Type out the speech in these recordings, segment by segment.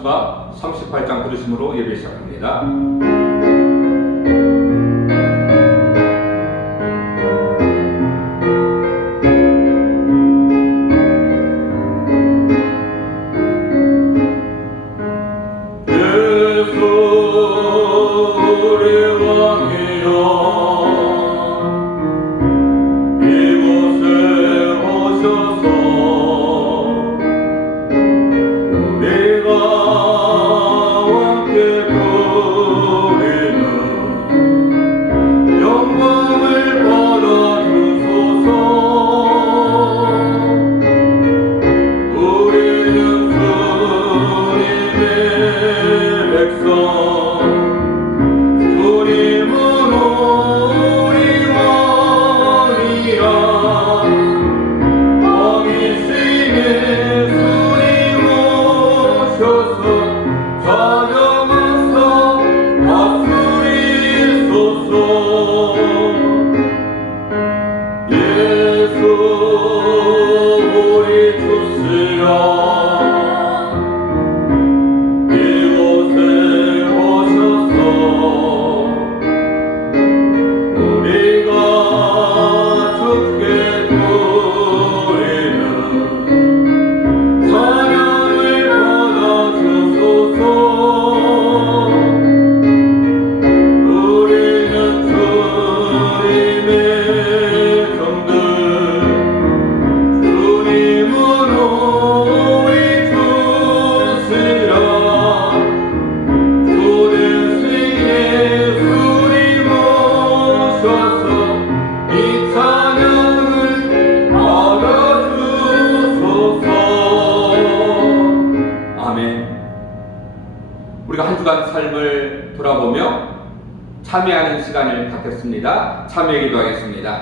수가 38장 부르심으로 예배 시작합니다. 우리가 한 주간 삶을 돌아보며 참여하는 시간을 갖겠습니다. 참여 기도하겠습니다.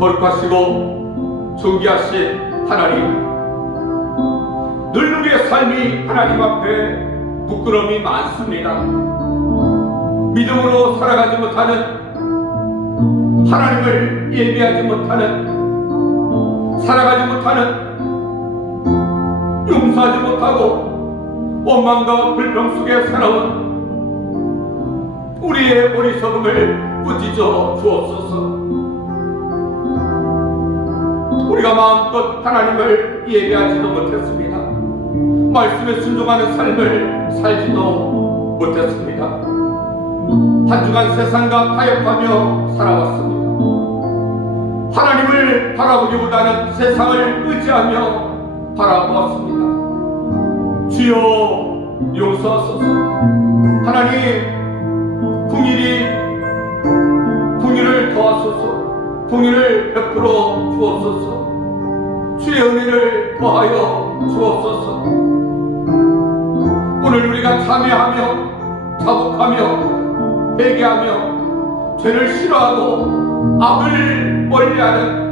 거룩하시고 존귀하신 하나님, 늘 우리의 삶이 하나님 앞에 부끄러움이 많습니다. 믿음으로 살아가지 못하는, 하나님을 예배하지 못하는, 살아가지 못하는, 용서하지 못하고 원망과 불평 속에 살아온 우리의 어리석음을 꾸짖어 주옵소서. 우리가 마음껏 하나님을 예배하지도 못했습니다. 말씀에 순종하는 삶을 살지도 못했습니다. 한 주간 세상과 타협하며 살아왔습니다. 하나님을 바라보기보다는 세상을 의지하며 바라보았습니다. 주여 용서하소서. 하나님, 긍휼을 더하소서. 긍휼을 베풀어 주옵소서. 주의 은혜를 더하여 주옵소서. 오늘 우리가 참회하며 자복하며 회개하며 죄를 싫어하고 악을 멀리하는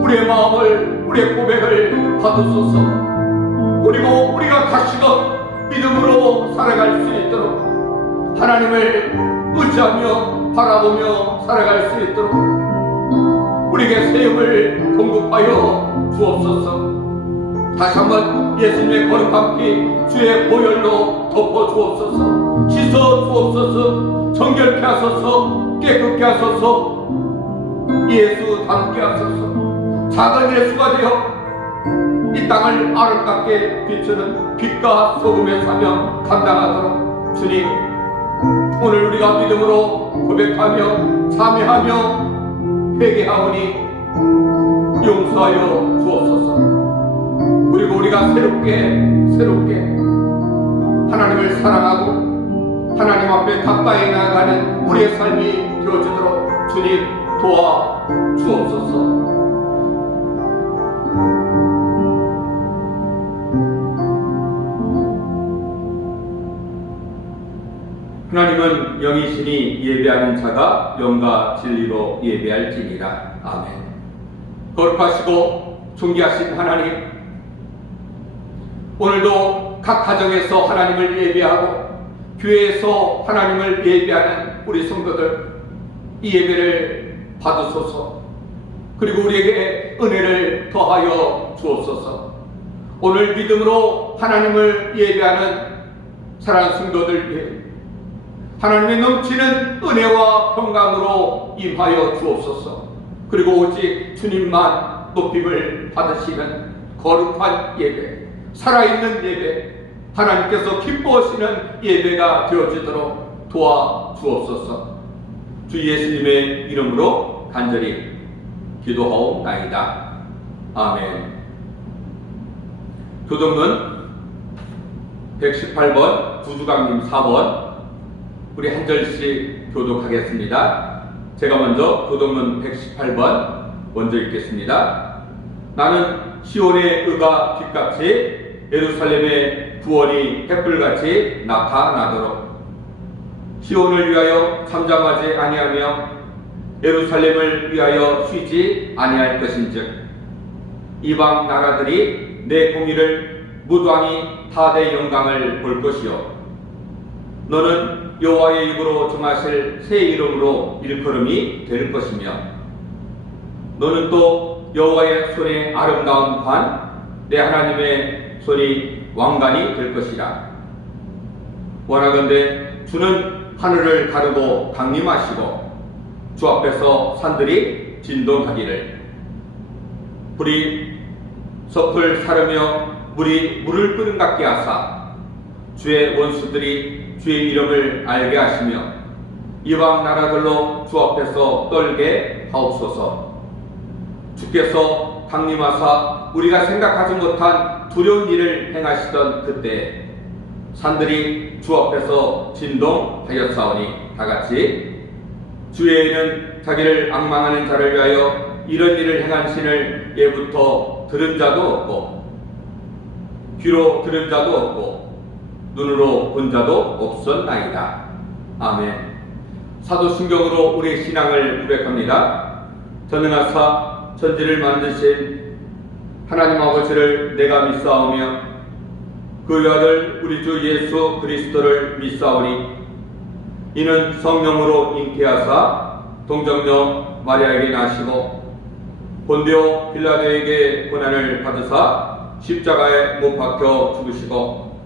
우리의 마음을, 우리의 고백을 받으소서. 그리고 우리가 다시금 믿음으로 살아갈 수 있도록, 하나님을 의지하며 바라보며 살아갈 수 있도록 우리에게 새 힘을 공급하여 주옵소서. 다시 한번 예수님의 거룩한 피 주의 보혈로 덮어 주옵소서. 씻어 주옵소서. 정결케 하소서. 깨끗게 하소서. 예수 닮게 하소서. 작은 예수가 되어 이 땅을 아름답게 비추는 빛과 소금의 사명 감당하도록 주님, 오늘 우리가 믿음으로 고백하며 참여하며 회개하오니 용서하여 주옵소서. 그리고 우리가 새롭게 하나님을 사랑하고 하나님 앞에 가까이 나아가는 우리의 삶이 되어지도록 주님 도와 주옵소서. 하나님은 영이시니 예배하는 자가 영과 진리로 예배할지니라. 아멘. 거룩하시고 존귀하신 하나님, 오늘도 각 가정에서 하나님을 예배하고 교회에서 하나님을 예배하는 우리 성도들, 이 예배를 받으소서. 그리고 우리에게 은혜를 더하여 주옵소서. 오늘 믿음으로 하나님을 예배하는 사랑하는 성도들 위해 하나님의 넘치는 은혜와 평강으로 임하여 주옵소서. 그리고 오직 주님만 높임을 받으시는 거룩한 예배, 살아있는 예배, 하나님께서 기뻐하시는 예배가 되어지도록 도와주옵소서. 주 예수님의 이름으로 간절히 기도하옵나이다. 아멘. 교동문 118번, 구주강님 4번, 우리 한 절씩 교독하겠습니다. 제가 먼저 교동문 118번 먼저 읽겠습니다. 나는 시온의 의가 빛같이 예루살렘의 구원이 햇불같이 나타나도록 시온을 위하여 잠잠하지 아니하며 예루살렘을 위하여 쉬지 아니할 것인즉 이방 나라들이 내 공의를 무도하니 다 내 영광을 볼 것이요 너는 여호와의 입으로 정하실 새 이름으로 일컬음이 될 것이며 너는 또 여호와의 손에 아름다운 관 내 하나님의 손이 왕관이 될 것이라. 원하건대 주는 하늘을 가르고 강림하시고 주 앞에서 산들이 진동하기를 불이 섭을 사르며 물이 물을 끓음 같게 하사 주의 원수들이 주의 이름을 알게 하시며 이방 나라들로 주 앞에서 떨게 하옵소서. 주께서 강림하사 우리가 생각하지 못한 두려운 일을 행하시던 그때 산들이 주 앞에서 진동하였사오니 다같이 주의 이는 자기를 앙망하는 자를 위하여 이런 일을 행한 신을 예부터 들은 자도 없고 귀로 들은 자도 없고 눈으로 본 자도 없었나이다. 아멘. 사도신경으로 우리의 신앙을 고백합니다. 전능하사 천지를 만드신 하나님 아버지를 내가 믿사오며 그의 아들 우리 주 예수 그리스도를 믿사오니 이는 성령으로 잉태하사 동정녀 마리아에게 나시고 본디오 빌라도에게 고난을 받으사 십자가에 못 박혀 죽으시고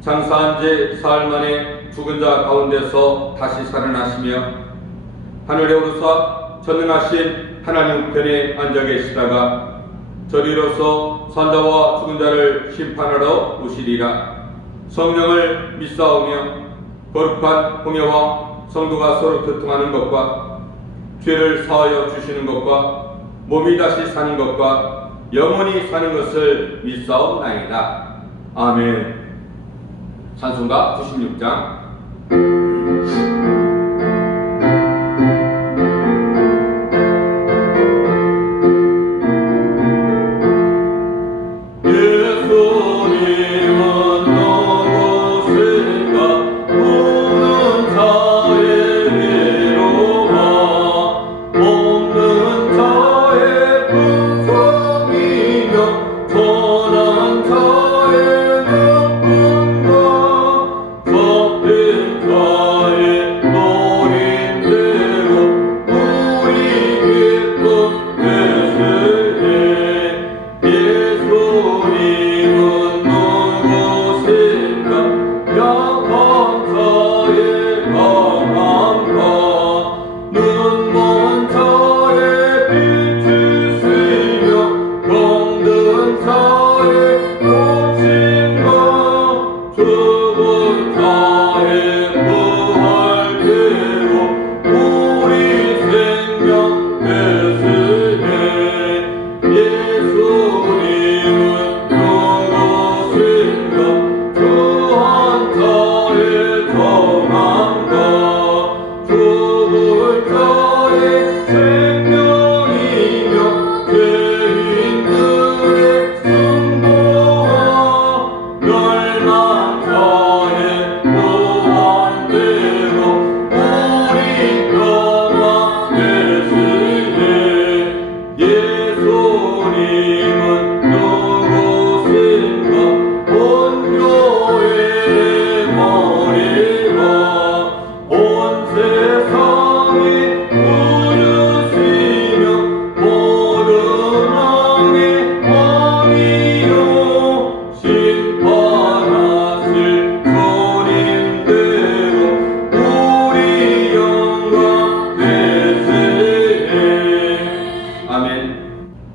장사한 지 사흘 만에 죽은 자 가운데서 다시 살아나시며 하늘에 오르사 전능하신 하나님 우편에 앉아 계시다가 저리로서 산자와 죽은 자를 심판하러 오시리라. 성령을 믿사오며 거룩한 공예와 성도가 서로 교통하는 것과 죄를 사하여 주시는 것과 몸이 다시 사는 것과 영원히 사는 것을 믿사옵나이다. 아멘. 찬송가 96장. 그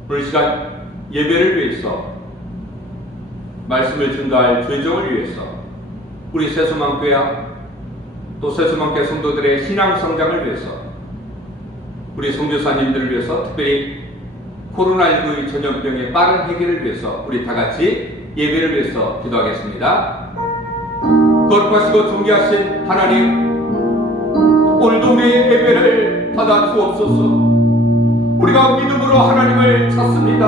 오늘 시간 예배를 위해서, 말씀을 증거할 죄정을 위해서, 우리 새소망교회와 또 새소망교회 성도들의 신앙 성장을 위해서, 우리 선교사님들을 위해서, 특별히 코로나19 전염병의 빠른 해결을 위해서 우리 다 같이 예배를 위해서 기도하겠습니다. 거룩하시고 존귀하신 하나님, 오늘도 우리의 예배를 받아 주옵소서. 우리가 믿음으로 하나님을 찾습니다.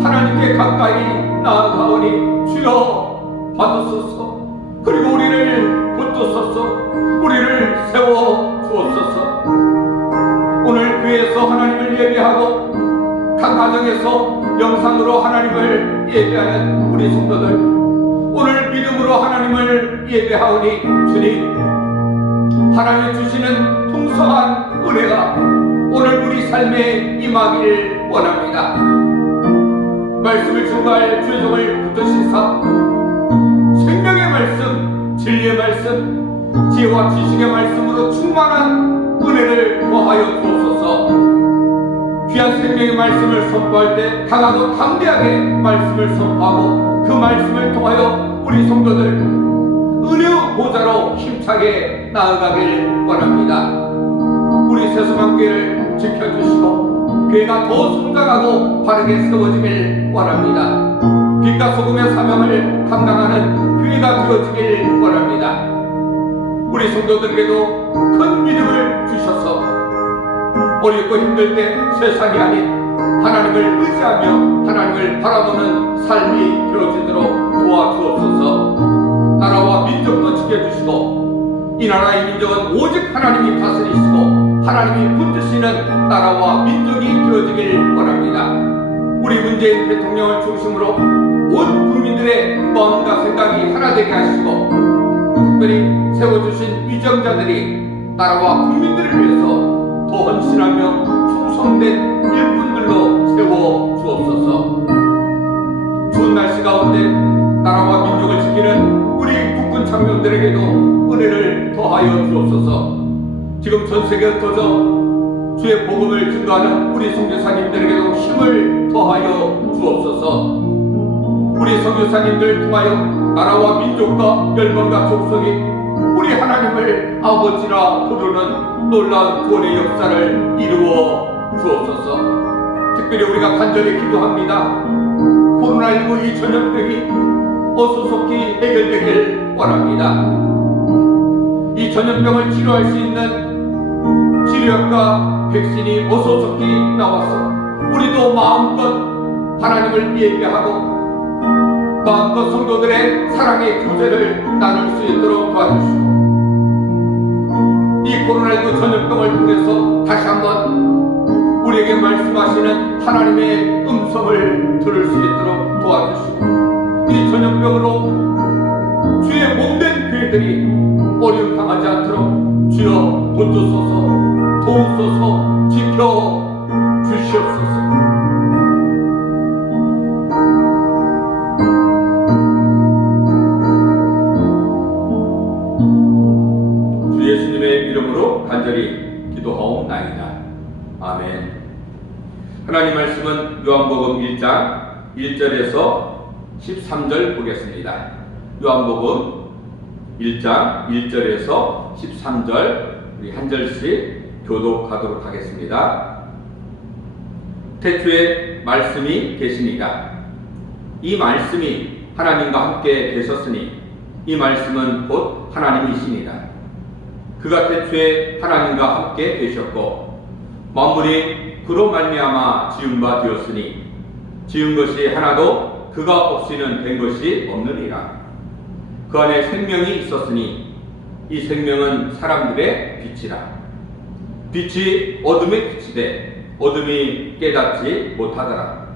하나님께 가까이 나아가오니 주여 받으소서. 그리고 우리를 붙드소서. 우리를 세워 주옵소서. 오늘 교회에서 하나님을 예배하고 각 가정에서 영상으로 하나님을 예배하는 우리 성도들, 오늘 믿음으로 하나님을 예배하오니 주님, 하나님 주시는 풍성한 은혜가 오늘 우리 삶에 임하기를 원합니다. 말씀을 증거할 죄종을 붙드시사 생명의 말씀, 진리의 말씀, 지혜와 지식의 말씀으로 충만한 은혜를 더하여 주옵소서. 귀한 생명의 말씀을 선포할 때 강하고 담대하게 말씀을 선포하고 그 말씀을 통하여 우리 성도들 은혜의 보좌로 힘차게 나아가길 원합니다. 우리 새소망교회를 지켜주시고 교회가 더 성장하고 바르게 세워지길 원합니다. 빛과 소금의 사명을 감당하는 교회가 되어지길 원합니다. 우리 성도들에게도 큰 믿음을 주셔서 어렵고 힘들 때 세상이 아닌 하나님을 의지하며 하나님을 바라보는 삶이 되어지도록 도와주옵소서. 나라와 민족도 지켜주시고 이 나라의 민족은 오직 하나님이 다스리시고 하나님이 붙드시는 나라와 민족이 되어지길 원합니다. 우리 문재인 대통령을 중심으로 온 국민들의 마음과 생각이 하나 되게 하시고 특별히 세워주신 위정자들이 나라와 국민들을 위해서 더 헌신하며 충성된 일꾼들로 세워 주옵소서. 추운 날씨 가운데 나라와 민족을 지키는 우리 국군 장병들에게도 은혜를 더하여 주옵소서. 지금 전세계에 흩어져 주의 복음을 증거하는 우리 선교사님들에게도 힘을 더하여 주옵소서. 우리 선교사님들 통하여 나라와 민족과 열방과 족속이 우리 하나님을 아버지라 부르는 놀라운 구원의 역사를 이루어 주옵소서. 특별히 우리가 간절히 기도합니다. 코로나19 이 전염병이 어수속히 해결되길 원합니다. 이 전염병을 치료할 수 있는 치료약과 백신이 어수속히 나와서 우리도 마음껏 하나님을 예배하고 마음껏 성도들의 사랑의 교제를 나눌 수 있도록 도와주시고 이 코로나19 전염병을 통해서 다시 한번 우리에게 말씀하시는 하나님의 음성을 들을 수 있도록 도와주시고 이 전염병으로 주의 몸된 교회들이 어려움 당하지 않도록 주여 붙드소서, 도우소서, 지켜 주시옵소서. 예수님의 이름으로 간절히 기도하옵나이다. 아멘. 하나님 말씀은 요한복음 1장 1절에서 13절 보겠습니다. 요한복음 1장 1절에서 13절 우리 한 절씩 교독하도록 하겠습니다. 태초에 말씀이 계시니가 이 말씀이 하나님과 함께 계셨으니 이 말씀은 곧 하나님이시니라. 그가 태초에 하나님과 함께 계셨고 만물이 그로 말미암아 지은 바 되었으니 지은 것이 하나도 그가 없이는 된 것이 없느니라. 그 안에 생명이 있었으니 이 생명은 사람들의 빛이라. 빛이 어둠에 비치되 어둠이 깨닫지 못하더라.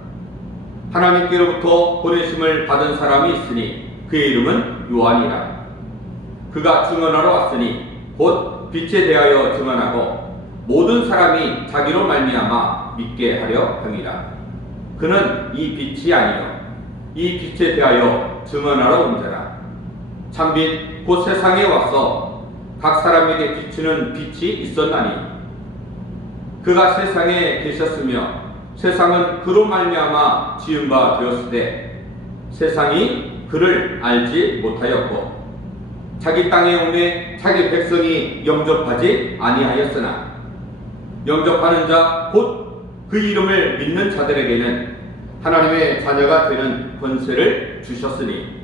하나님께로부터 보내심을 받은 사람이 있으니 그의 이름은 요한이라. 그가 증언하러 왔으니 곧 빛에 대하여 증언하고 모든 사람이 자기로 말미암아 믿게 하려 함이라. 그는 이 빛이 아니요 이 빛에 대하여 증언하러 온 자라. 참빛 곧 세상에 와서 각 사람에게 비추는 빛이 있었나니 그가 세상에 계셨으며 세상은 그로 말미암아 지은 바 되었을 때 세상이 그를 알지 못하였고 자기 땅에 오매 자기 백성이 영접하지 아니하였으나 영접하는 자 곧 그 이름을 믿는 자들에게는 하나님의 자녀가 되는 권세를 주셨으니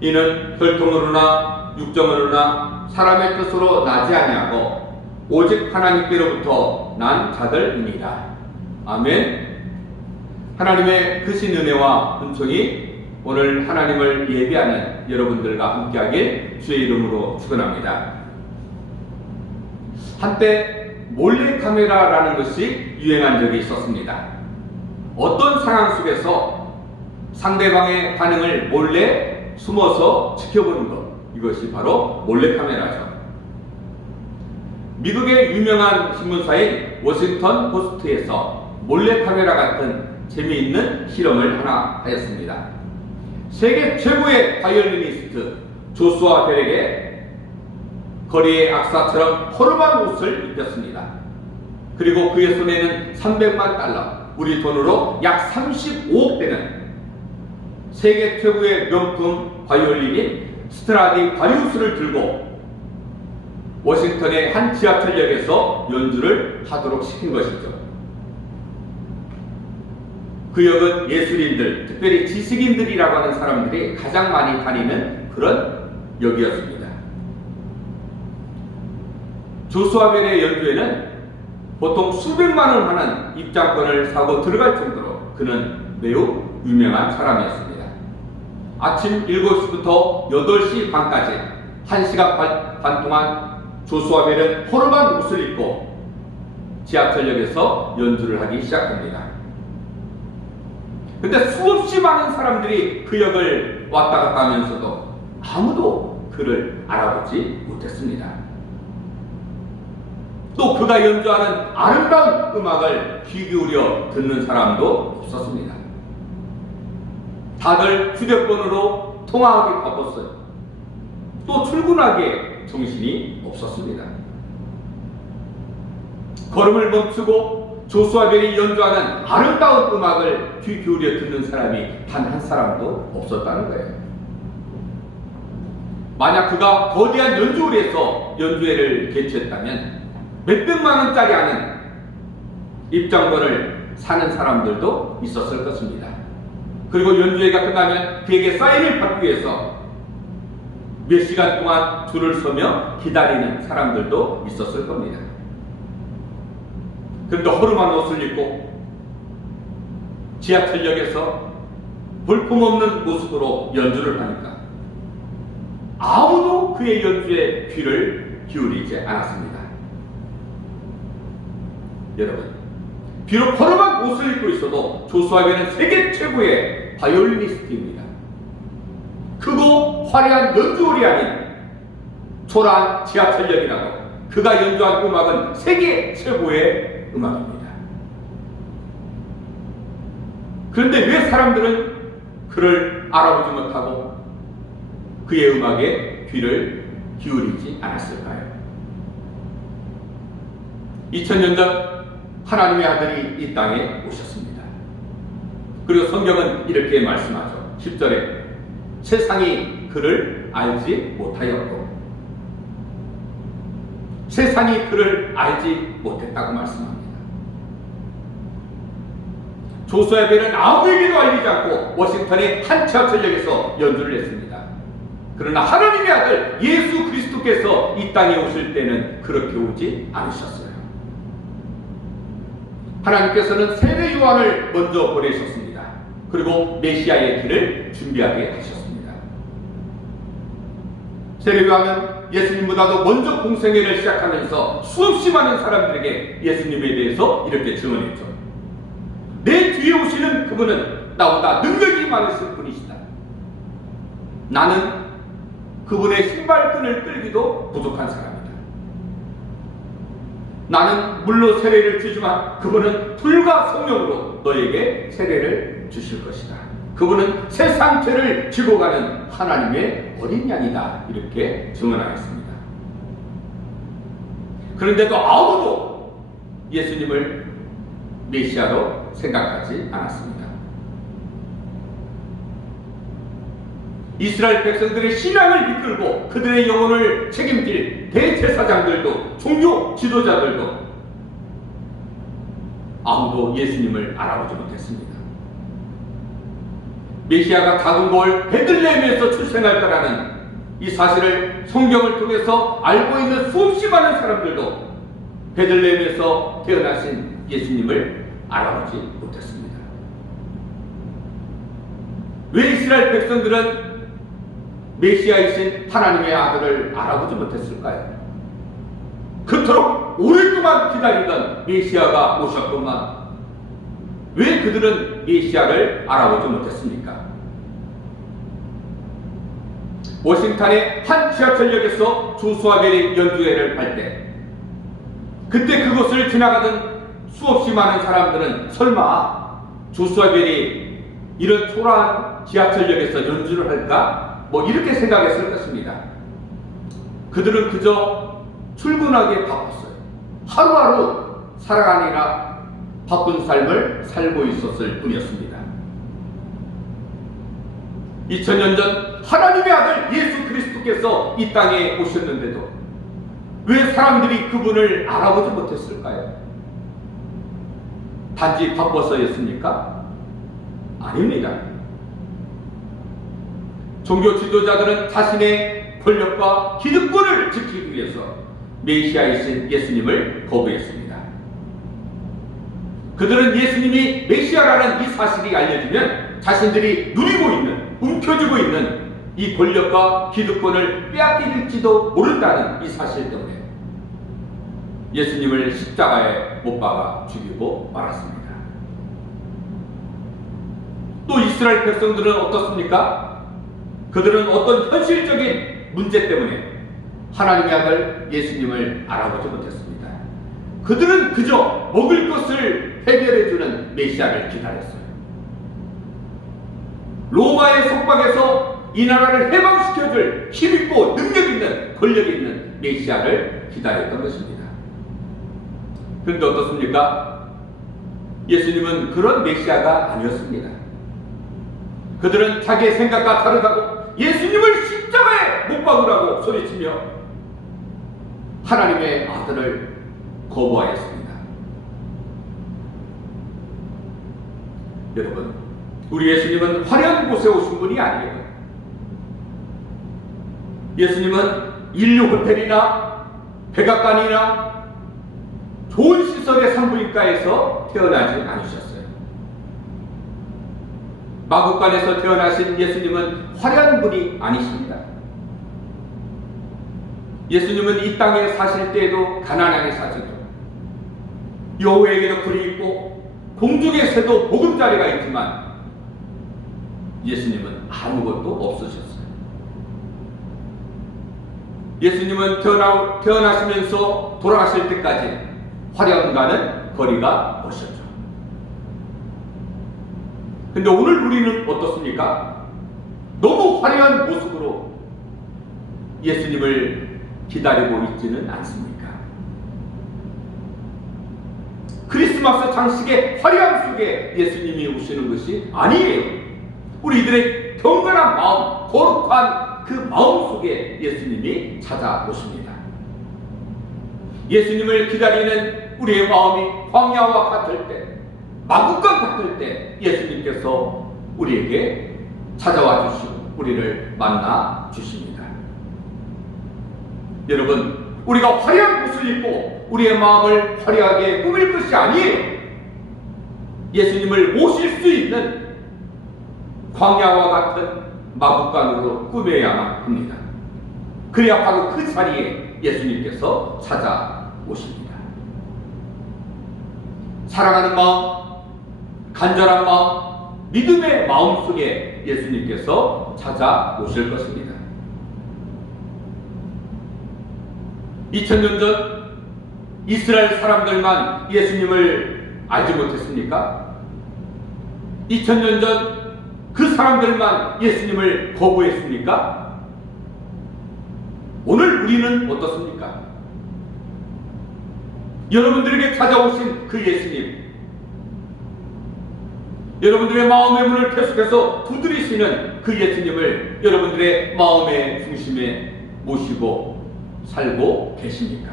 이는 혈통으로나 육정으로나 사람의 뜻으로 나지 아니하고 오직 하나님께로부터 난 자들이니라. 아멘. 하나님의 크신 은혜와 은총이 오늘 하나님을 예배하는 여러분들과 함께하길 주의 이름으로 축원합니다. 한때 몰래카메라라는 것이 유행한 적이 있었습니다. 어떤 상황 속에서 상대방의 반응을 몰래 숨어서 지켜보는 것, 이것이 바로 몰래카메라죠. 미국의 유명한 신문사인 워싱턴 포스트에서 몰래카메라 같은 재미있는 실험을 하나 하였습니다. 세계 최고의 바이올리니스트 조슈아 벨에게 거리의 악사처럼 허름한 옷을 입혔습니다. 그리고 그의 손에는 300만 달러, 우리 돈으로 약 35억 되는 세계 최고의 명품 바이올린인 스트라디바리우스를 들고 워싱턴의 한 지하철역에서 연주를 하도록 시킨 것이죠. 그 역은 예술인들, 특별히 지식인들이라고 하는 사람들이 가장 많이 다니는 그런 역이었습니다. 조슈아 벨의 연주에는 보통 수백만 원 하는 입장권을 사고 들어갈 정도로 그는 매우 유명한 사람이었습니다. 아침 7시부터 8시 반까지 1시간 반 동안 조슈아 벨은 허름한 옷을 입고 지하철역에서 연주를 하기 시작합니다. 근데 수없이 많은 사람들이 그 역을 왔다 갔다 하면서도 아무도 그를 알아보지 못했습니다. 또 그가 연주하는 아름다운 음악을 귀 기울여 듣는 사람도 없었습니다. 다들 휴대폰으로 통화하기 바빴어요. 또 출근하기에 정신이 없었습니다. 걸음을 멈추고 조슈아 벨이 연주하는 아름다운 음악을 귀 기울여 듣는 사람이 단 한 사람도 없었다는 거예요. 만약 그가 거대한 연주회에서 연주회를 개최했다면 몇백만 원짜리 하는 입장권을 사는 사람들도 있었을 것입니다. 그리고 연주회가 끝나면 그에게 사인을 받기 위해서 몇 시간 동안 줄을 서며 기다리는 사람들도 있었을 겁니다. 그런데 허름한 옷을 입고 지하철역에서 볼품없는 모습으로 연주를 하니까 아무도 그의 연주에 귀를 기울이지 않았습니다. 여러분, 비록 허름한 옷을 입고 있어도 조슈아 벨은 세계 최고의 바이올리니스트입니다. 크고 화려한 연주홀이 아닌 초라한 지하철역이라도 그가 연주한 음악은 세계 최고의 음악입니다. 그런데 왜 사람들은 그를 알아보지 못하고 그의 음악에 귀를 기울이지 않았을까요? 2000년 전 하나님의 아들이 이 땅에 오셨습니다. 그리고 성경은 이렇게 말씀하죠. 10절에 세상이 그를 알지 못하였고 세상이 그를 알지 못했다고 말씀합니다. 조슈아 벨은 아무에게도 알리지 않고 워싱턴의 한 지하철역에서 연주를 했습니다. 그러나 하나님의 아들 예수 그리스도께서 이 땅에 오실 때는 그렇게 오지 않으셨어요. 하나님께서는 세례 요한을 먼저 보내셨습니다. 그리고 메시아의 길을 준비하게 하셨습니다. 세례 요한은 예수님보다도 먼저 공생애를 시작하면서 수없이 많은 사람들에게 예수님에 대해서 이렇게 증언했죠. 내 뒤에 오시는 그분은 나보다 능력이 많으신 분이시다. 나는 그분의 신발끈을 끌기도 부족한 사람이다. 나는 물로 세례를 주지만 그분은 불과 성령으로 너에게 세례를 주실 것이다. 그분은 세상 죄를 지고 가는 하나님의 어린 양이다. 이렇게 증언하였습니다. 그런데도 아무도 예수님을 메시아로 생각하지 않았습니다. 이스라엘 백성들의 신앙을 이끌고 그들의 영혼을 책임질 대제사장들도 종교 지도자들도 아무도 예수님을 알아보지 못했습니다. 메시아가 작은 곳 베들레헴에서 출생할 거라는 이 사실을 성경을 통해서 알고 있는 수없이 많은 사람들도 베들레헴에서 태어나신 예수님을 알아보지 못했습니다. 왜 이스라엘 백성들은 메시아이신 하나님의 아들을 알아보지 못했을까요? 그토록 오랫동안 기다리던 메시아가 오셨건만 왜 그들은 메시아를 알아보지 못했습니까? 워싱턴의 한 지하철역에서 조수아 벨이 연주회를 할 때 그때 그곳을 지나가던 수없이 많은 사람들은 설마 조수아 벨이 이런 초라한 지하철역에서 연주를 할까? 이렇게 생각했을 것입니다. 그들은 그저 출근하기에 바빴어요. 하루하루 살아가느라 바쁜 삶을 살고 있었을 뿐이었습니다. 2000년 전 하나님의 아들 예수 그리스도께서 이 땅에 오셨는데도 왜 사람들이 그분을 알아보지 못했을까요? 단지 바빠서였습니까? 아닙니다. 종교 지도자들은 자신의 권력과 기득권을 지키기 위해서 메시아이신 예수님을 거부했습니다. 그들은 예수님이 메시아라는 이 사실이 알려지면 자신들이 누리고 있는, 움켜쥐고 있는 이 권력과 기득권을 빼앗길지도 모른다는 이 사실 때문에 예수님을 십자가에 못 박아 죽이고 말았습니다. 또 이스라엘 백성들은 어떻습니까? 그들은 어떤 현실적인 문제 때문에 하나님의 아들 예수님을 알아보지 못했습니다. 그들은 그저 먹을 것을 해결해주는 메시아를 기다렸어요. 로마의 속박에서 이 나라를 해방시켜줄 힘있고 능력있는 권력있는 메시아를 기다렸던 것입니다. 그런데 어떻습니까? 예수님은 그런 메시아가 아니었습니다. 그들은 자기의 생각과 다르다고 예수님을 십자가에 못 박으라고 소리치며 하나님의 아들을 거부하였습니다. 여러분, 우리 예수님은 화려한 곳에 오신 분이 아니에요. 예수님은 인류 호텔이나 백악관이나 좋은 시설의 산부인과에서 태어나지 않으셨어요. 마구간에서 태어나신 예수님은 화려한 분이 아니십니다. 예수님은 이 땅에 사실 때에도 가난하게 사시고 여호와에게도 불이 있고 공중의 새도 보금자리가 있지만 예수님은 아무것도 없으셨어요. 예수님은 태어나시면서 돌아가실 때까지 화려함과는 거리가 멀었죠. 근데 오늘 우리는 어떻습니까? 너무 화려한 모습으로 예수님을 기다리고 있지는 않습니까? 크리스마스 장식의 화려함 속에 예수님이 오시는 것이 아니에요. 우리들의 경건한 마음, 거룩한 그 마음 속에 예수님이 찾아오십니다. 예수님을 기다리는 우리의 마음이 광야와 같을 때, 마구간 같을 때 예수님께서 우리에게 찾아와 주시고 우리를 만나 주십니다. 여러분, 우리가 화려한 옷을 입고 우리의 마음을 화려하게 꾸밀 것이 아니에요. 예수님을 모실 수 있는 광야와 같은 마구간으로 꾸며야만 합니다. 그래야 바로 그 자리에 예수님께서 찾아오십니다. 사랑하는 마음, 간절한 마음, 믿음의 마음 속에 예수님께서 찾아오실 것입니다. 2000년 전 이스라엘 사람들만 예수님을 알지 못했습니까? 2000년 전 그 사람들만 예수님을 거부했습니까? 오늘 우리는 어떻습니까? 여러분들에게 찾아오신 그 예수님, 여러분들의 마음의 문을 계속해서 두드리시는 그 예수님을 여러분들의 마음의 중심에 모시고 살고 계십니까?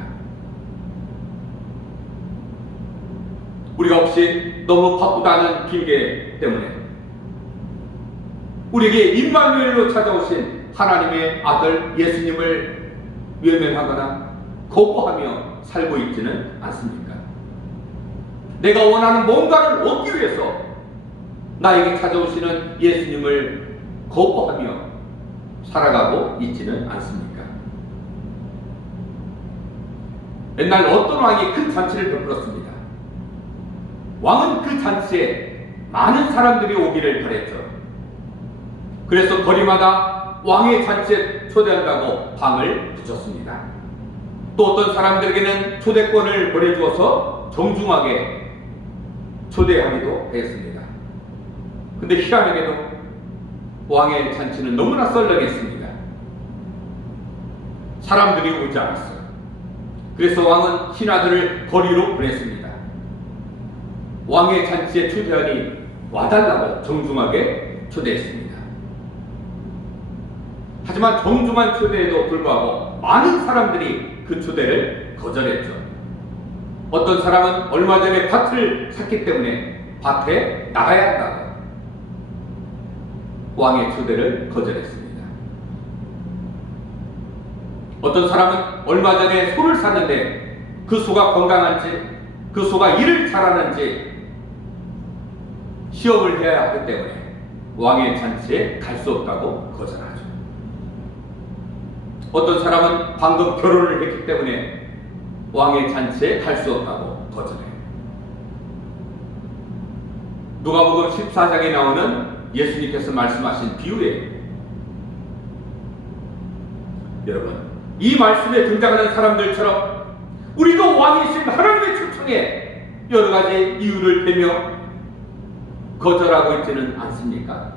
우리가 혹시 너무 바쁘다는 핑계 때문에 우리에게 임마누엘로 찾아오신 하나님의 아들 예수님을 외면하거나 거부하며 살고 있지는 않습니까? 내가 원하는 뭔가를 얻기 위해서 나에게 찾아오시는 예수님을 거부하며 살아가고 있지는 않습니까? 옛날 어떤 왕이 큰 잔치를 베풀었습니다. 왕은 그 잔치에 많은 사람들이 오기를 바랬죠. 그래서 거리마다 왕의 잔치에 초대한다고 방을 붙였습니다. 또 어떤 사람들에게는 초대권을 보내주어서 정중하게 초대하기도 했습니다. 근데 희한하게도 왕의 잔치는 너무나 썰렁했습니다. 사람들이 오지 않았어요. 그래서 왕은 신하들을 거리로 보냈습니다. 왕의 잔치에 초대하니 와달라고 정중하게 초대했습니다. 하지만 정중한 초대에도 불구하고 많은 사람들이 그 초대를 거절했죠. 어떤 사람은 얼마 전에 밭을 샀기 때문에 밭에 나가야 한다고 왕의 초대를 거절했습니다. 어떤 사람은 얼마 전에 소를 샀는데 그 소가 건강한지 그 소가 일을 잘하는지 시험을 해야 하기 때문에 왕의 잔치에 갈 수 없다고 거절하죠. 어떤 사람은 방금 결혼을 했기 때문에 왕의 잔치에 갈 수 없다고 거절해요. 누가복음 14장에 나오는 예수님께서 말씀하신 비유예요. 여러분, 이 말씀에 등장하는 사람들처럼 우리도 왕이신 하나님의 초청에 여러 가지 이유를 대며 거절하고 있지는 않습니까?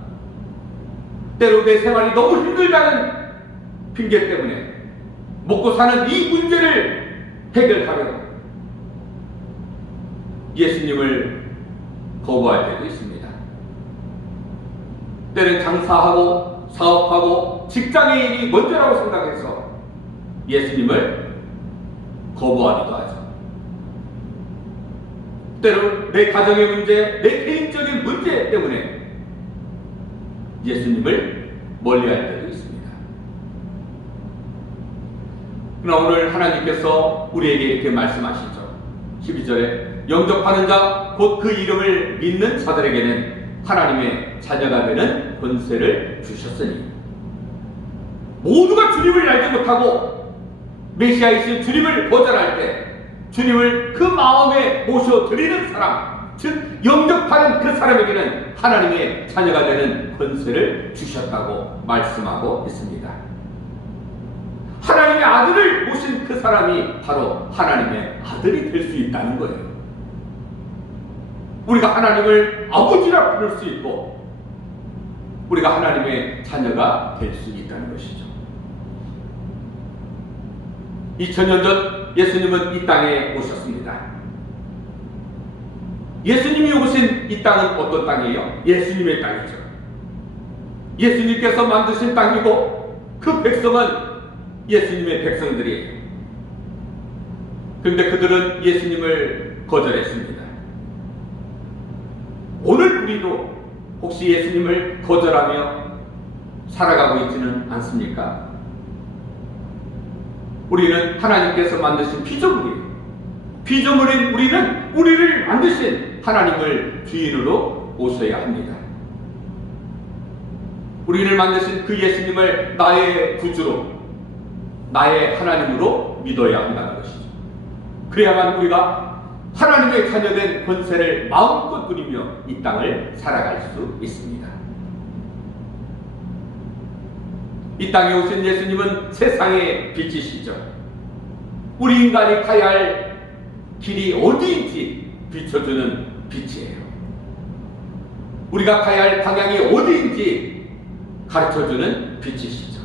때로 내 생활이 너무 힘들다는 핑계 때문에 먹고 사는 이 문제를 해결하려고 예수님을 거부할 때도 있습니다. 때는 장사하고 사업하고 직장의 일이 먼저라고 생각해서 예수님을 거부하기도 하죠. 때로 내 가정의 문제, 내 개인적인 문제 때문에 예수님을 멀리할 때도 있습니다. 그러나 오늘 하나님께서 우리에게 이렇게 말씀하시죠. 12절에 영접하는 자, 곧 그 이름을 믿는 자들에게는 하나님의 자녀가 되는 권세를 주셨으니, 모두가 주님을 알지 못하고 메시아이신 주님을 거절할 때 주님을 그 마음에 모셔드리는 사람, 즉 영접하는 그 사람에게는 하나님의 자녀가 되는 권세를 주셨다고 말씀하고 있습니다. 하나님의 아들을 모신 그 사람이 바로 하나님의 아들이 될 수 있다는 거예요. 우리가 하나님을 아버지라 부를 수 있고 우리가 하나님의 자녀가 될 수 있다는 것이죠. 2000년 전 예수님은 이 땅에 오셨습니다. 예수님이 오신 이 땅은 어떤 땅이에요? 예수님의 땅이죠. 예수님께서 만드신 땅이고 그 백성은 예수님의 백성들이에요. 그런데 그들은 예수님을 거절했습니다. 오늘 우리도 혹시 예수님을 거절하며 살아가고 있지는 않습니까? 우리는 하나님께서 만드신 피조물이에요. 피조물인 우리는 우리를 만드신 하나님을 주인으로 모셔야 합니다. 우리를 만드신 그 예수님을 나의 구주로, 나의 하나님으로 믿어야 한다는 것이죠. 그래야만 우리가 하나님의 자녀된 권세를 마음껏 누리며 이 땅을 살아갈 수 있습니다. 이 땅에 오신 예수님은 세상의 빛이시죠. 우리 인간이 가야 할 길이 어디인지 비춰주는 빛이에요. 우리가 가야 할 방향이 어디인지 가르쳐주는 빛이시죠.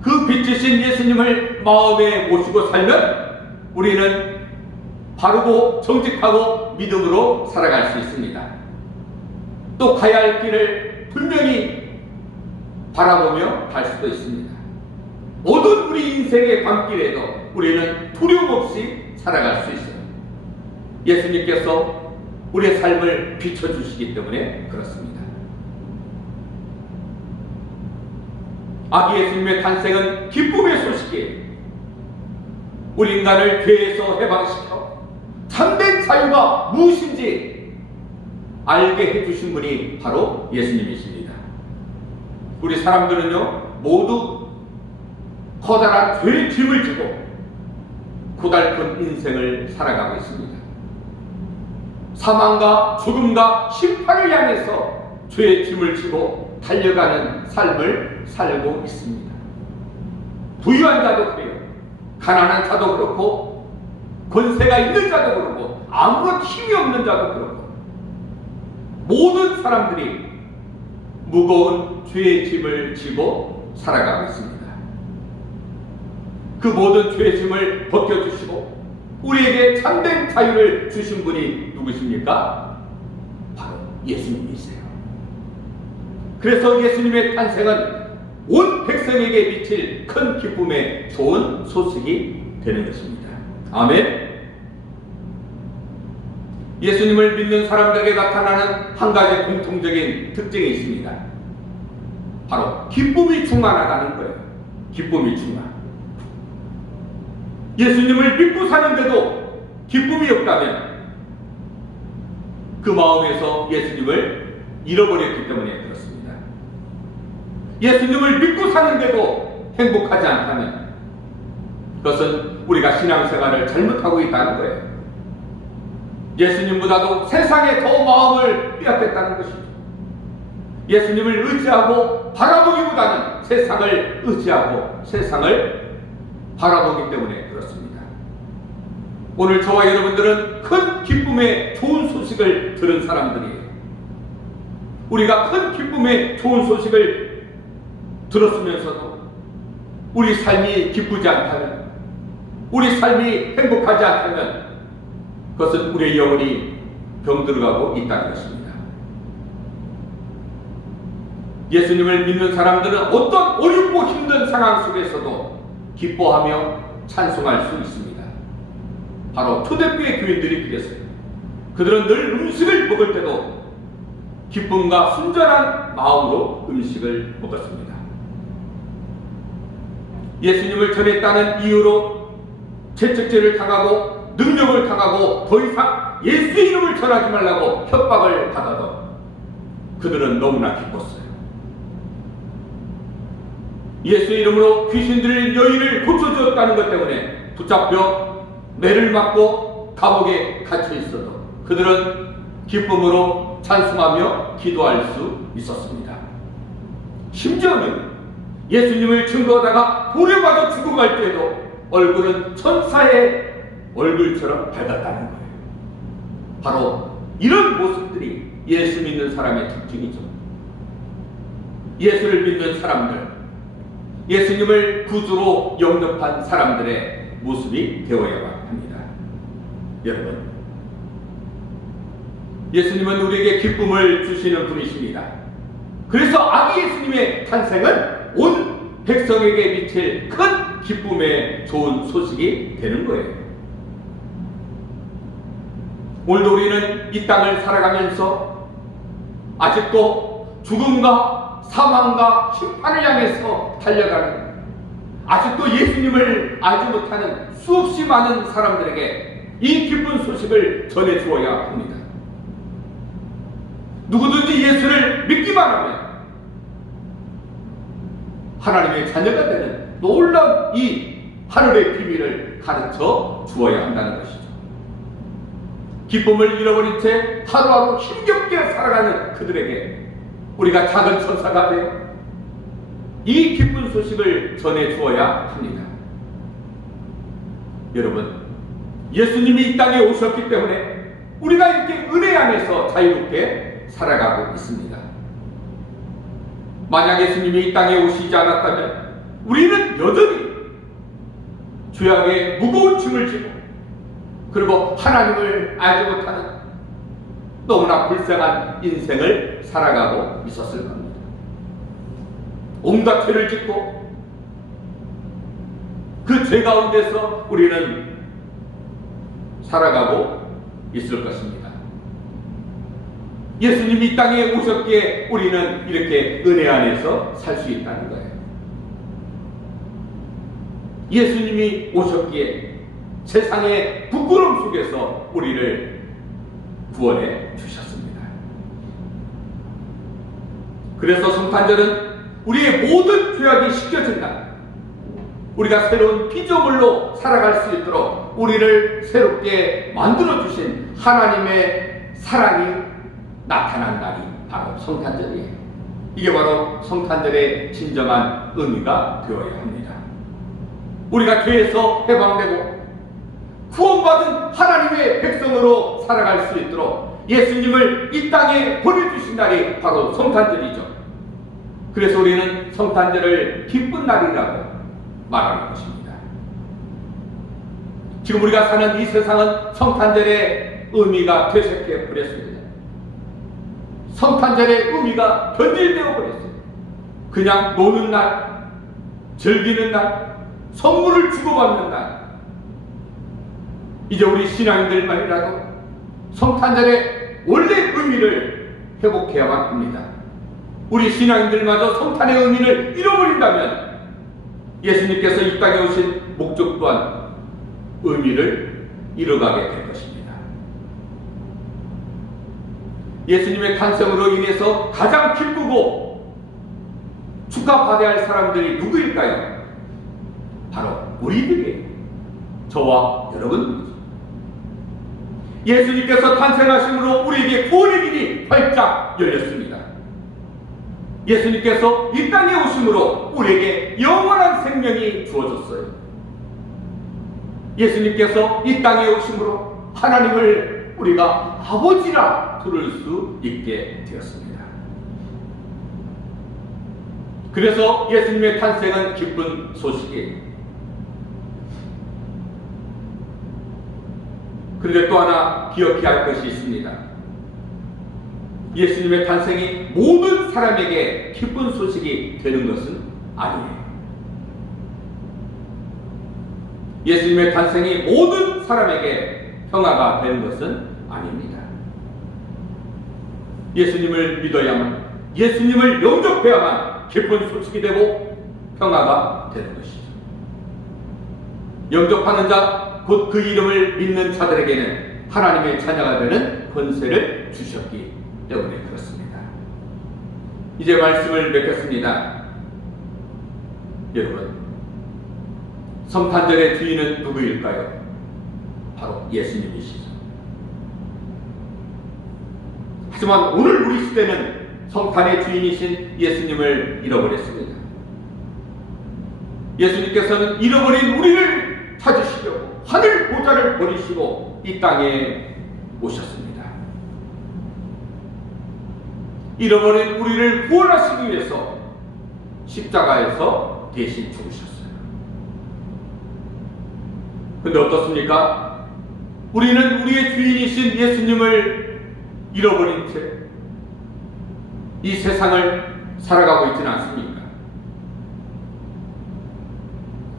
그 빛이신 예수님을 마음에 모시고 살면 우리는 바르고 정직하고 믿음으로 살아갈 수 있습니다. 또 가야 할 길을 분명히 바라보며 갈 수도 있습니다. 모든 우리 인생의 밤길에도 우리는 두려움 없이 살아갈 수 있어요. 예수님께서 우리의 삶을 비춰주시기 때문에 그렇습니다. 아기 예수님의 탄생은 기쁨의 소식이에요. 우리 인간을 죄에서 해방시켜 참된 자유가 무엇인지 알게 해주신 분이 바로 예수님이십니다. 우리 사람들은요, 모두 커다란 죄의 짐을 지고 고달픈 인생을 살아가고 있습니다. 사망과 죽음과 심판을 향해서 죄의 짐을 지고 달려가는 삶을 살고 있습니다. 부유한 자도 그래요. 가난한 자도 그렇고, 권세가 있는 자도 그렇고, 아무런 힘이 없는 자도 그렇고, 모든 사람들이 무거운 죄의 짐을 지고 살아가고 있습니다. 그 모든 죄의 짐을 벗겨주시고 우리에게 참된 자유를 주신 분이 누구십니까? 바로 예수님이세요. 그래서 예수님의 탄생은 온 백성에게 미칠 큰 기쁨의 좋은 소식이 되는 것입니다. 아멘. 예수님을 믿는 사람들에게 나타나는 한 가지 공통적인 특징이 있습니다. 바로 기쁨이 충만하다는 거예요. 기쁨이 충만. 예수님을 믿고 사는데도 기쁨이 없다면 그 마음에서 예수님을 잃어버렸기 때문에 그렇습니다. 예수님을 믿고 사는데도 행복하지 않다면 그것은 우리가 신앙생활을 잘못하고 있다는 거예요. 예수님보다도 세상에 더 마음을 빼앗겼다는 것이죠. 예수님을 의지하고 바라보기보다는 세상을 의지하고 세상을 바라보기 때문에 그렇습니다. 오늘 저와 여러분들은 큰 기쁨의 좋은 소식을 들은 사람들이에요. 우리가 큰 기쁨의 좋은 소식을 들었으면서도 우리 삶이 기쁘지 않다면, 우리 삶이 행복하지 않다면 그것은 우리의 영혼이 병들어가고 있다는 것입니다. 예수님을 믿는 사람들은 어떤 어렵고 힘든 상황 속에서도 기뻐하며 찬송할 수 있습니다. 바로 초대교회 교인들이 그랬어요. 그들은 늘 음식을 먹을 때도 기쁨과 순전한 마음으로 음식을 먹었습니다. 예수님을 전했다는 이유로 채찍질을 당하고 능력을 당하고 더 이상 예수의 이름을 전하지 말라고 협박을 받아도 그들은 너무나 기뻤어요. 예수의 이름으로 귀신들의 여인을 고쳐주었다는 것 때문에 붙잡혀 매를 맞고 감옥에 갇혀 있어도 그들은 기쁨으로 찬송하며 기도할 수 있었습니다. 심지어는 예수님을 증거하다가 돌에 맞아 죽어갈 때에도 얼굴은 천사의 얼굴처럼 밝았다는 거예요. 바로 이런 모습들이 예수 믿는 사람의 특징이죠. 예수를 믿는 사람들, 예수님을 구주로 영접한 사람들의 모습이 되어야 합니다. 여러분, 예수님은 우리에게 기쁨을 주시는 분이십니다. 그래서 아기 예수님의 탄생은 온 백성에게 미칠 큰 기쁨의 좋은 소식이 되는 거예요. 오늘도 우리는 이 땅을 살아가면서 아직도 죽음과 사망과 심판을 향해서 달려가는, 아직도 예수님을 알지 못하는 수없이 많은 사람들에게 이 기쁜 소식을 전해 주어야 합니다. 누구든지 예수를 믿기만 하면 하나님의 자녀가 되는 놀라운 이 하늘의 비밀을 가르쳐 주어야 한다는 것이죠. 기쁨을 잃어버린 채 하루하루 힘겹게 살아가는 그들에게 우리가 작은 천사가 되어 이 기쁜 소식을 전해 주어야 합니다. 여러분, 예수님이 이 땅에 오셨기 때문에 우리가 이렇게 은혜 안에서 자유롭게 살아가고 있습니다. 만약 예수님이 이 땅에 오시지 않았다면 우리는 여전히 죄악의 무거운 짐을 지고 그리고 하나님을 알지 못하는 너무나 불쌍한 인생을 살아가고 있었을 겁니다. 온갖 죄를 짓고 그 죄 가운데서 우리는 살아가고 있을 것입니다. 예수님이 이 땅에 오셨기에 우리는 이렇게 은혜 안에서 살 수 있다는 거예요. 예수님이 오셨기에 세상의 부끄러움 속에서 우리를 구원해 주셨습니다. 그래서 성탄절은 우리의 모든 죄악이 씻겨진다. 우리가 새로운 피조물로 살아갈 수 있도록 우리를 새롭게 만들어주신 하나님의 사랑이 나타난 날이 바로 성탄절이에요. 이게 바로 성탄절의 진정한 의미가 되어야 합니다. 우리가 죄에서 해방되고 구원받은 하나님의 백성으로 살아갈 수 있도록 예수님을 이 땅에 보내주신 날이 바로 성탄절이죠. 그래서 우리는 성탄절을 기쁜 날이라고 말하는 것입니다. 지금 우리가 사는 이 세상은 성탄절의 의미가 퇴색해 버렸습니다. 성탄절의 의미가 변질되어 버렸어요. 그냥 노는 날, 즐기는 날, 선물을 주고받는 날. 이제 우리 신앙인들만이라도 성탄절의 원래 의미를 회복해야만 합니다. 우리 신앙인들마저 성탄의 의미를 잃어버린다면 예수님께서 이 땅에 오신 목적 또한 의미를 잃어가게 될 것입니다. 예수님의 탄생으로 인해서 가장 기쁘고 축하받아야 할 사람들이 누구일까요? 바로 우리들이에요. 저와 여러분. 예수님께서 탄생하심으로 우리에게 구원의 길이 활짝 열렸습니다. 예수님께서 이 땅에 오심으로 우리에게 영원한 생명이 주어졌어요. 예수님께서 이 땅에 오심으로 하나님을 우리가 아버지라 부를 수 있게 되었습니다. 그래서 예수님의 탄생은 기쁜 소식이에요. 그런데 또 하나 기억해야 할 것이 있습니다. 예수님의 탄생이 모든 사람에게 기쁜 소식이 되는 것은 아니에요. 예수님의 탄생이 모든 사람에게 평화가 되는 것은 아닙니다. 예수님을 믿어야만, 예수님을 영접해야만 기쁜 소식이 되고 평화가 되는 것이죠. 영접하는 자, 곧 그 이름을 믿는 자들에게는 하나님의 자녀가 되는 권세를 주셨기 때문에 그렇습니다. 이제 말씀을 맺겠습니다. 여러분, 성탄절의 주인은 누구일까요? 바로 예수님이시죠. 하지만 오늘 우리 시대는 성탄의 주인이신 예수님을 잃어버렸습니다. 예수님께서는 잃어버린 우리를 찾으시려고 하늘 보좌를 버리시고 이 땅에 오셨습니다. 잃어버린 우리를 구원하시기 위해서 십자가에서 대신 죽으셨어요. 근데 어떻습니까? 우리는 우리의 주인이신 예수님을 잃어버린 채 이 세상을 살아가고 있지는 않습니까?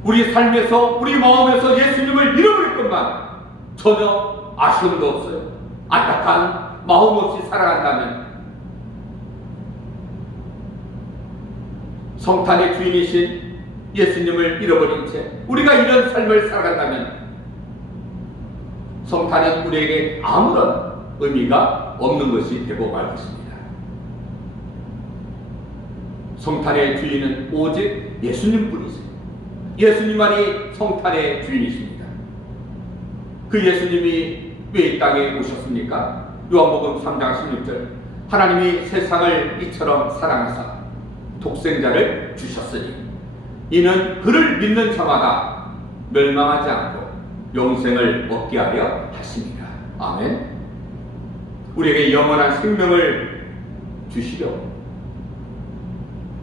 우리 삶에서, 우리 마음에서 예수님을 잃어버릴 것만 전혀 아쉬움도 없어요. 안타까운 마음 없이 살아간다면 성탄의 주인이신 예수님을 잃어버린 채 우리가 이런 삶을 살아간다면 성탄은 우리에게 아무런 의미가 없는 것이 되고 말 것입니다. 성탄의 주인은 오직 예수님뿐이세요. 예수님만이 성탄의 주인이십니다. 그 예수님이 왜 이 땅에 오셨습니까? 요한복음 3장 16절, 하나님이 세상을 이처럼 사랑하사 독생자를 주셨으니 이는 그를 믿는 자마다 멸망하지 않고 영생을 얻게 하려 하십니다. 아멘. 우리에게 영원한 생명을 주시려고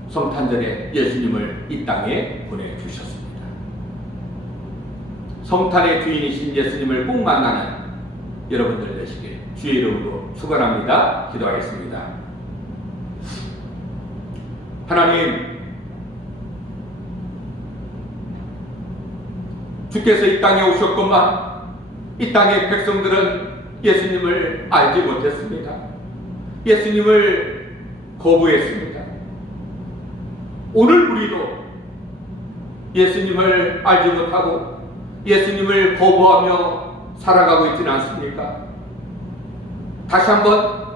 성탄절에 예수님을 이 땅에 보내주셨습니다. 성탄의 주인이신 예수님을 꼭 만나는 여러분들 되시길 주의 이름으로 축원합니다. 기도하겠습니다. 하나님, 주께서 이 땅에 오셨건만 이 땅의 백성들은 예수님을 알지 못했습니다. 예수님을 거부했습니다. 오늘 우리도 예수님을 알지 못하고 예수님을 거부하며 살아가고 있지는 않습니까? 다시 한번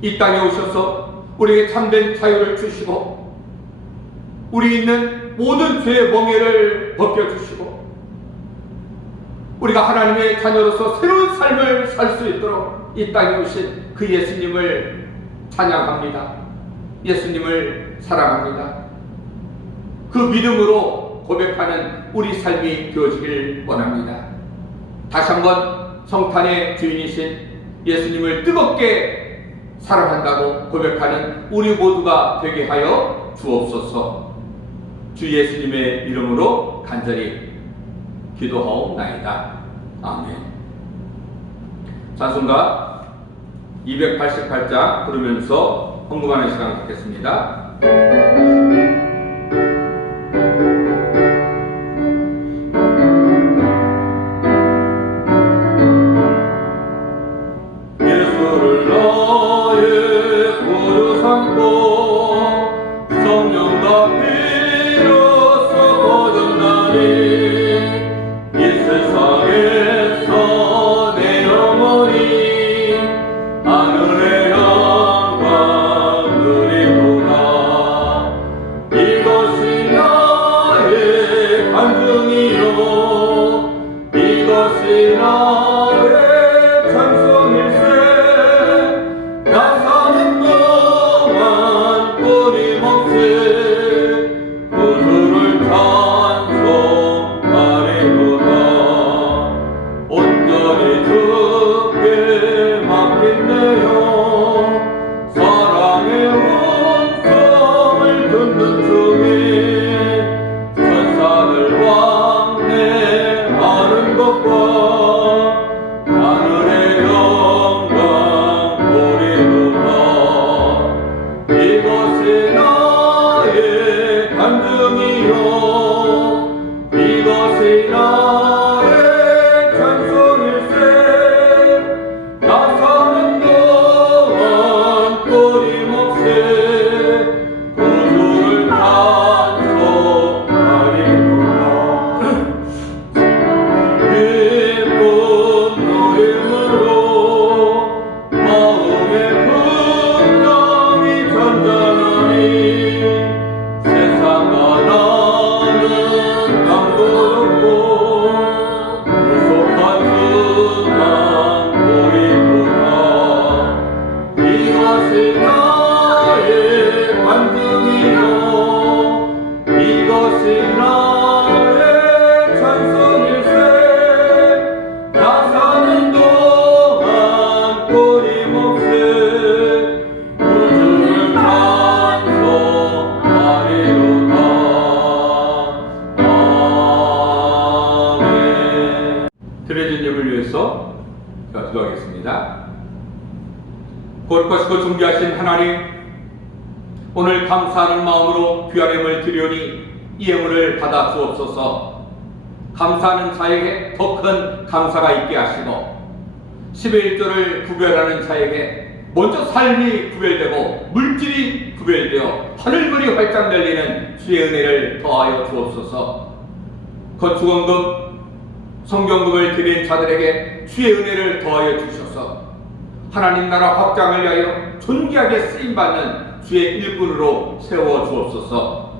이 땅에 오셔서 우리에게 참된 자유를 주시고 우리 있는 모든 죄의 멍에를 벗겨주시고 우리가 하나님의 자녀로서 새로운 삶을 살 수 있도록 이 땅에 오신 그 예수님을 찬양합니다. 예수님을 사랑합니다. 그 믿음으로 고백하는 우리 삶이 되어지길 원합니다. 다시 한번 성탄의 주인이신 예수님을 뜨겁게 사랑한다고 고백하는 우리 모두가 되게 하여 주옵소서. 주 예수님의 이름으로 간절히 기도하옵나이다. 아멘. 찬송가 288장 부르면서 헌금하는 시간 갖겠습니다. 예수를 나의 구주 삼고 성령과 피로써 거듭나니 이 세상에서 내 영혼이 하늘의 영광 누리도다. 이것이 나의 간증이요 이것이 나의 찬송일세. 나 사는 동안 끊임없이 구주를 찬송하리로다. 온전히 주께 맡긴대요. 사랑의 음성을 듣는 중에 천사들 왕래하는 것과 하늘의 영광 보리로다. 이것이 나의 간증이요 이것이 나의 찬송일세. 나 사는 동안 끊임없이 구주를 찬송하리로다. 기쁜 노래으로 마음의 분명히 전전하니 세상과 나는 남도롭고 무속한 순간 보이도다. 이것이 나의 간증이요 이것이 나의 찬송일세. 나 사는 동안 끊임없이 구주를 찬송하리로다. 아멘. 드레진님을 위해서 기도하겠습니다. 거룩하시고 존귀하신 하나님, 오늘 감사하는 마음으로 귀한 예물을 드리오니 이 예물을 받아 주옵소서. 감사하는 자에게 더 큰 감사가 있게 하시고 10의 1조를 구별하는 자에게 먼저 삶이 구별되고 물질이 구별되어 하늘문이 활짝 열리는 주의 은혜를 더하여 주옵소서. 건축원금, 성경금을 드린 자들에게 주의 은혜를 더하여 주셔서 하나님 나라 확장을 위하여 존귀하게 쓰임받는 주의 일꾼으로 세워 주옵소서.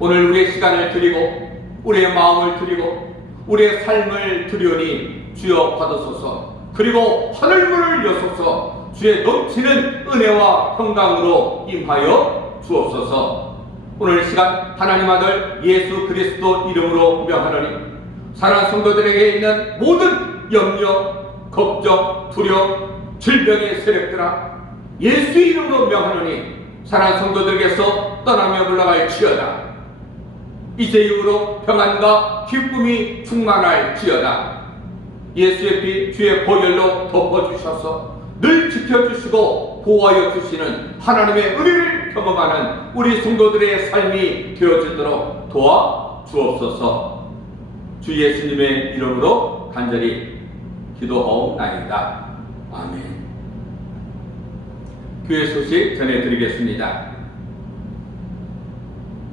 오늘 우리의 시간을 드리고 우리의 마음을 드리고 우리의 삶을 드리오니 주여 받으소서. 그리고 하늘문을 여소서. 주의 넘치는 은혜와 평강으로 임하여 주옵소서. 오늘 시간 하나님 아들 예수 그리스도 이름으로 명하노니 사랑하는 성도들에게 있는 모든 염려, 걱정, 두려움, 질병의 세력들아 예수 이름으로 명하노니 사랑하는 성도들에게서 떠나며 물러갈지어다. 이제 이후로 평안과 기쁨이 충만할지어다. 예수의 피 주의 보혈로 덮어주셔서 늘 지켜주시고 보호하여 주시는 하나님의 은혜를 경험하는 우리 성도들의 삶이 되어지도록 도와주옵소서. 주 예수님의 이름으로 간절히 기도하옵나이다. 아멘. 교회 소식 전해드리겠습니다.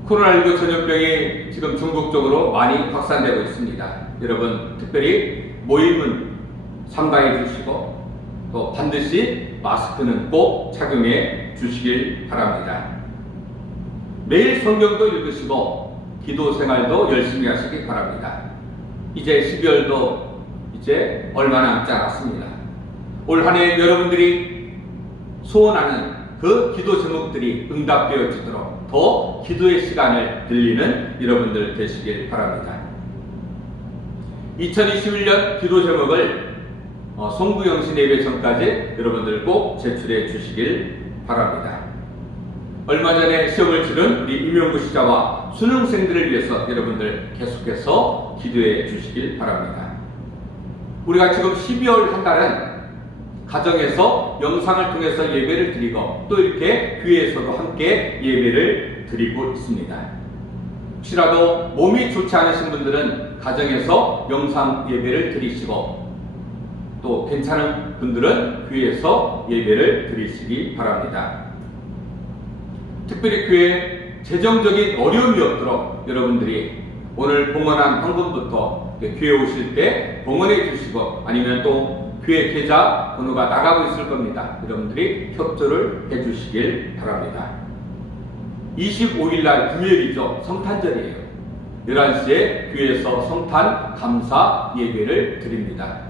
코로나19 전염병이 지금 전국적으로 많이 확산되고 있습니다. 여러분 특별히 모임은 삼가해 주시고 또 반드시 마스크는 꼭 착용해 주시길 바랍니다. 매일 성경도 읽으시고 기도 생활도 열심히 하시기 바랍니다. 이제 12월도 이제 얼마 남지 않았습니다. 올 한 해 여러분들이 소원하는 그 기도 제목들이 응답되어지도록 더 기도의 시간을 들리는 여러분들 되시길 바랍니다. 2021년 기도 제목을 송구영신 예배 전까지 여러분들 꼭 제출해 주시길 바랍니다. 얼마 전에 시험을 치른 우리 임용구 시자와 수능생들을 위해서 여러분들 계속해서 기도해 주시길 바랍니다. 우리가 지금 12월 한 달은 가정에서 영상을 통해서 예배를 드리고 또 이렇게 교회에서도 함께 예배를 드리고 있습니다. 혹시라도 몸이 좋지 않으신 분들은 가정에서 영상 예배를 드리시고 또 괜찮은 분들은 교회에서 예배를 드리시기 바랍니다. 특별히 교회에 재정적인 어려움이 없도록 여러분들이 오늘 봉헌한 헌금부터 교회 오실 때 봉헌해 주시고 아니면 또 교회 계좌 번호가 나가고 있을 겁니다. 여러분들이 협조를 해 주시길 바랍니다. 25일날 금요일이죠. 성탄절이에요. 11시에 교회에서 성탄 감사 예배를 드립니다.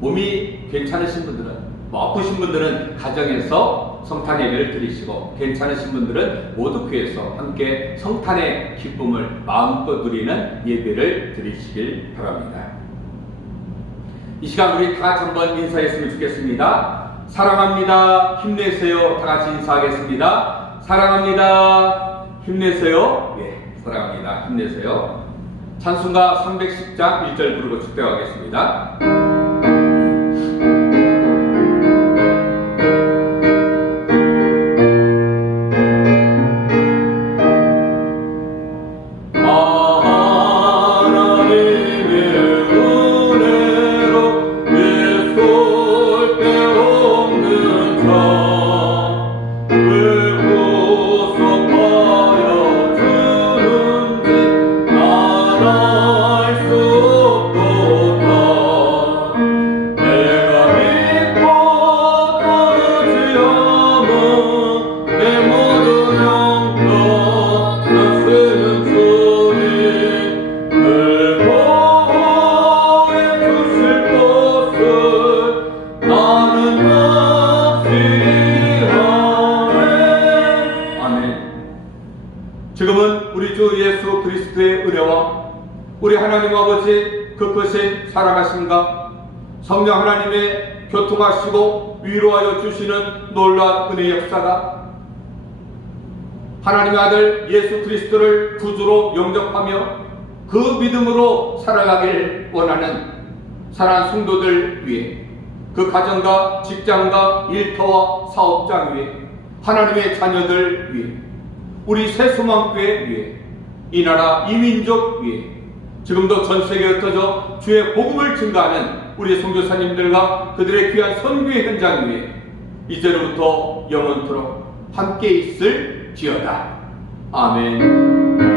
몸이 괜찮으신 분들은 아프신 분들은 가정에서 성탄 예배를 드리시고 괜찮으신 분들은 모두 교회에서 함께 성탄의 기쁨을 마음껏 누리는 예배를 드리시길 바랍니다. 이 시간 우리 다 같이 한번 인사했으면 좋겠습니다. 사랑합니다. 힘내세요. 다 같이 인사하겠습니다. 사랑합니다. 힘내세요. 예, 사랑합니다. 힘내세요. 찬송가 310장 1절 부르고 축배하겠습니다. 지금은 우리 주 예수 그리스도의 은혜와 우리 하나님 아버지 그 크신 사랑하심과 성령 하나님의 교통하시고 위로하여 주시는 놀라운 은혜 역사가 하나님의 아들 예수 그리스도를 구주로 영접하며 그 믿음으로 살아가길 원하는 사랑하는 성도들 위해 그 가정과 직장과 일터와 사업장 위에 하나님의 자녀들 위해 우리 새소망교회 위에 이 나라 이 민족 위에 지금도 전 세계에 흩어져 주의 복음을 증가하는 우리 선교사님들과 그들의 귀한 선교의 현장 위에 이제로부터 영원토록 함께 있을지어다. 아멘.